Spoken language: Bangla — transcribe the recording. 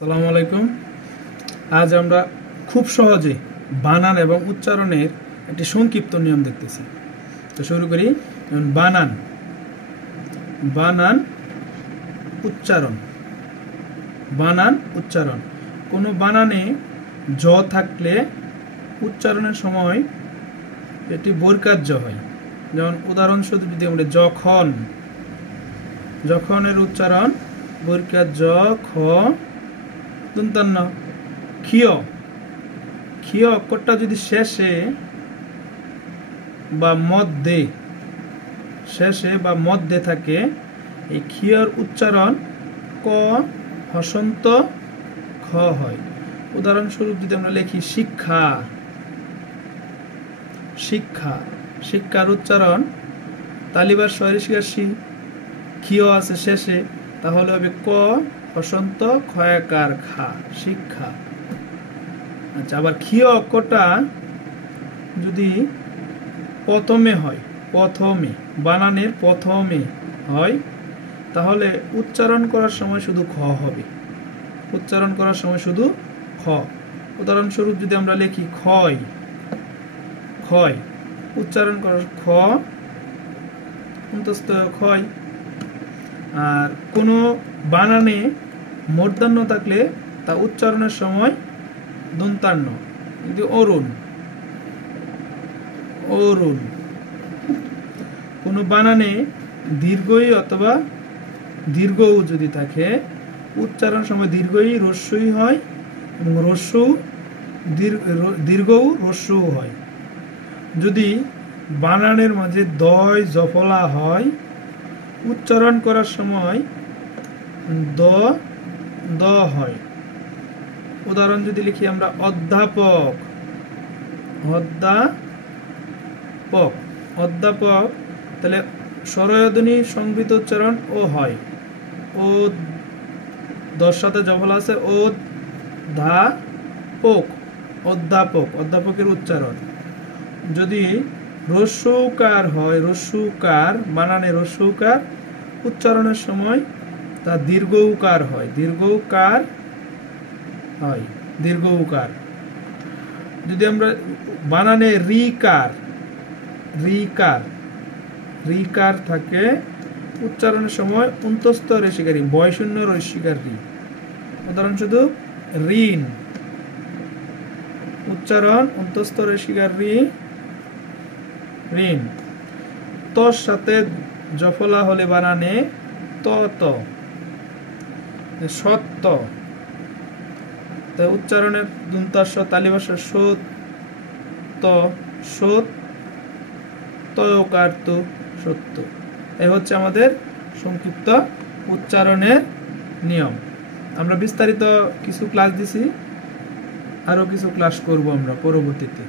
আসসালামু আলাইকুম। আজ আমরা খুব সহজে বানান এবং উচ্চারণের একটি সংক্ষিপ্ত নিয়ম দেখতেছি। তো শুরু করি। বানান, বানান, উচ্চারণ। বানান, উচ্চারণ। কোনো বানানে জ থাকলে উচ্চারণের সময় এটি বর্গার জ হয়। যেমন উদাহরণস্বরূপ যদি আমরা যখন, যখনের উচ্চারণ বর্গার জ খ দন্তান্ন। ক্ষীয়, ক্ষীয় অক্ষরটা যদি শেষে বা মধ্যে, শেষে বা মধ্যে থাকে, এই ক্ষীয়র উচ্চারণ ক হসন্ত খ হয়। উদাহরণস্বরূপ যদি আমরা লিখি শিক্ষা, শিক্ষা, শিক্ষার উচ্চারণ তালিবার শহরে শি, ক্ষীয় আছে শেষে, তাহলে হবে ক হসন্ত ক্ষয়াকার খা, শিক্ষা। আচ্ছা, আবার ক্ষীয় অক্ষরটা যদি প্রথমে হয়, প্রথমে, বানানের প্রথমে হয়, তাহলে উচ্চারণ করার সময় শুধু খ হবে। উচ্চারণ করার সময় শুধু খ। উদাহরণস্বরূপ যদি আমরা লিখি ক্ষয়, ক্ষয়, উচ্চারণ করার খ অন্তস্থ ক্ষয়। আর কোনো বানানে মূর্ধন্য থাকলে তা উচ্চারণের সময় দন্তান্ন, কিন্তু অরুণ, অরুণ। কোনো বানানে দীর্ঘই অথবা দীর্ঘও যদি থাকে, উচ্চারণ সময় দীর্ঘই রস্যই হয় এবং রস্যু দীর্ঘও রস্যও হয়। যদি বানানের মাঝে দয় জফলা হয়, উচ্চারণ করার সময় দ দ হয়। উদাহরণ যদি লিখি আমরা অধ্যাপক, অধ্যাপক, অধ্যাপক, তাহলে স্বরধ্বনি সংবৃত উচ্চারণ ও হয়। ও দর সাথে জফলা আছে, ও ধা পোক, অধ্যাপক, অধ্যাপকের উচ্চারণ। যদি রস্যৌকার হয়, রস্যৌকার, বানানে রস্যৌকার, উচ্চারণের সময় তা দীর্ঘৌকার হয়, দীর্ঘৌকার হয়, দীর্ঘৌকার। যদি আমরা বানানে রিকার, রিকার, রিকার থাকে, উচ্চারণের সময় অন্তস্থ রেশিকারী, বয়শূন্য রস্যিকার রি। উদাহরণ শুধু ঋণ, উচ্চারণ অন্তস্থ রেশিকার রি, ঋণ। তর সাথে জফলা হলে বানানে ত ত, সত্য, তাই উচ্চারণের দন্তাস্ব তালিবাস্য সত ত, সত তয়কার তো, সত্য। এই হচ্ছে আমাদের সংক্ষিপ্ত উচ্চারণের নিয়ম। আমরা বিস্তারিত কিছু ক্লাস দিছি, আরো কিছু ক্লাস করব আমরা পরবর্তীতে।